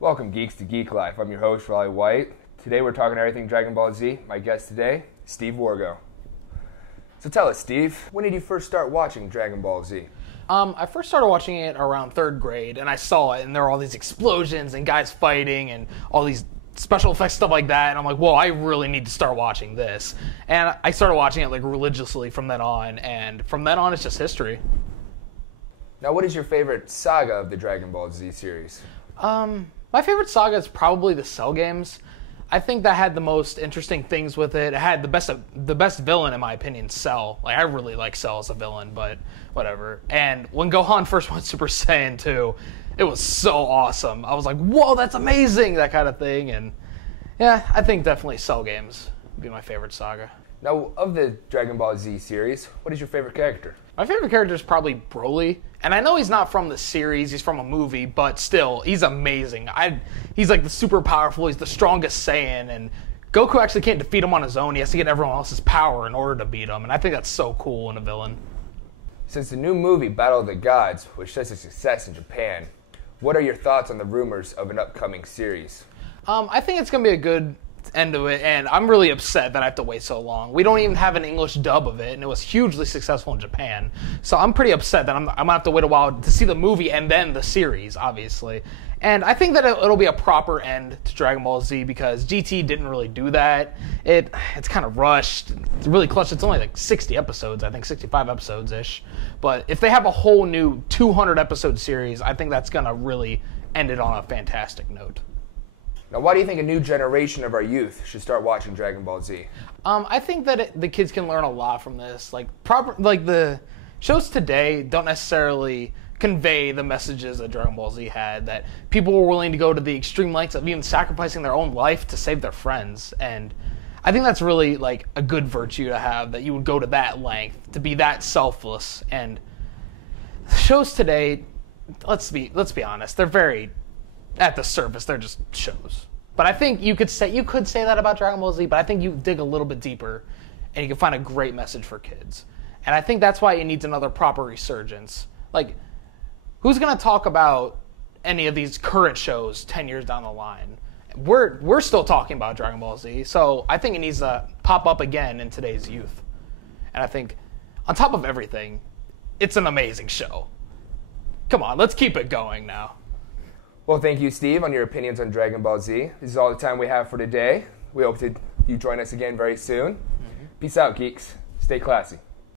Welcome, Geeks, to Geek Life. I'm your host, Rollie White. Today we're talking everything Dragon Ball Z. My guest today, Steve Wargo. So tell us, Steve, when did you first start watching Dragon Ball Z? I first started watching it around third grade, and I saw it, and there were all these explosions and guys fighting and all these special effects, stuff like that, and I'm like, whoa, I really need to start watching this. And I started watching it like religiously from then on, and from then on it's just history. Now, what is your favorite saga of the Dragon Ball Z series? My favorite saga is probably the Cell games. I think that had the most interesting things with it. It had the best villain, in my opinion, Cell. Like, I really like Cell as a villain, but whatever. And when Gohan first went Super Saiyan 2, it was so awesome. I was like, whoa, that's amazing, that kind of thing. And yeah, I think definitely Cell games would be my favorite saga. Now, of the Dragon Ball Z series, what is your favorite character? My favorite character is probably Rollie. And I know he's not from the series, he's from a movie, but still, he's amazing. He's like the super powerful, he's the strongest Saiyan, and Goku actually can't defeat him on his own. He has to get everyone else's power in order to beat him, and I think that's so cool in a villain. Since the new movie, Battle of the Gods, was such a success in Japan, what are your thoughts on the rumors of an upcoming series? I think it's going to be a good end to it, and I'm really upset that I have to wait so long. We don't even have an English dub of it, and it was hugely successful in Japan. So I'm pretty upset that I'm going to have to wait a while to see the movie and then the series, obviously. And I think that it'll be a proper end to Dragon Ball Z because GT didn't really do that. It's kind of rushed. It's really clutched. It's only like 60 episodes, I think 65 episodes-ish. But if they have a whole new 200-episode series, I think that's going to really end it on a fantastic note. Now, why do you think a new generation of our youth should start watching Dragon Ball Z? I think that the kids can learn a lot from this. Like the shows today don't necessarily convey the messages that Dragon Ball Z had, that people were willing to go to the extreme lengths of even sacrificing their own life to save their friends. And I think that's really like a good virtue to have, that you would go to that length, to be that selfless. And shows today, let's be honest, they're very at the surface, they're just shows. But I think you could say that about Dragon Ball Z, but I think you dig a little bit deeper and you can find a great message for kids. And I think that's why it needs another proper resurgence. Like, who's going to talk about any of these current shows 10 years down the line? We're still talking about Dragon Ball Z, so I think it needs to pop up again in today's youth. And I think, on top of everything, it's an amazing show. Come on, let's keep it going now. Well, thank you, Steve, on your opinions on Dragon Ball Z. This is all the time we have for today. We hope you join us again very soon. Peace out, geeks. Stay classy.